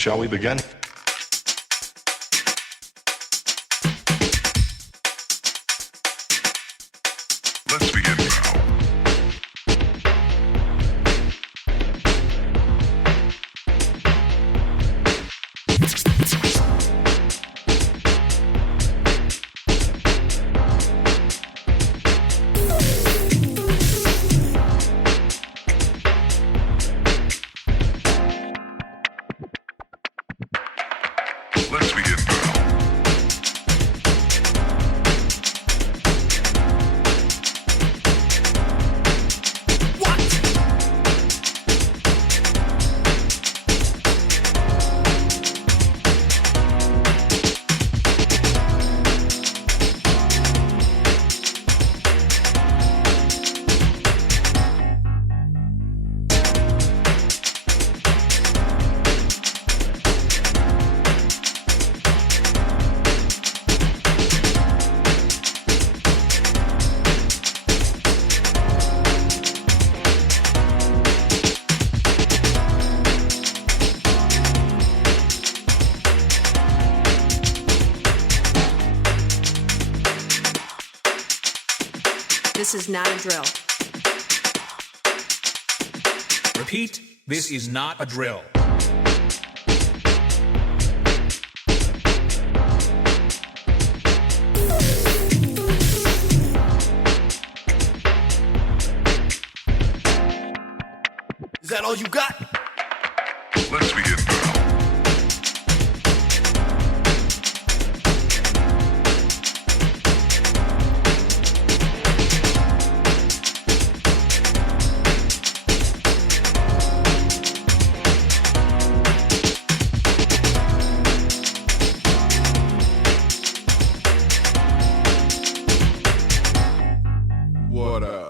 Shall we begin? Let's begin now. Let's begin now. This is not a drill. Repeat, this is not a drill. Is that all you got? Let's begin now. What up?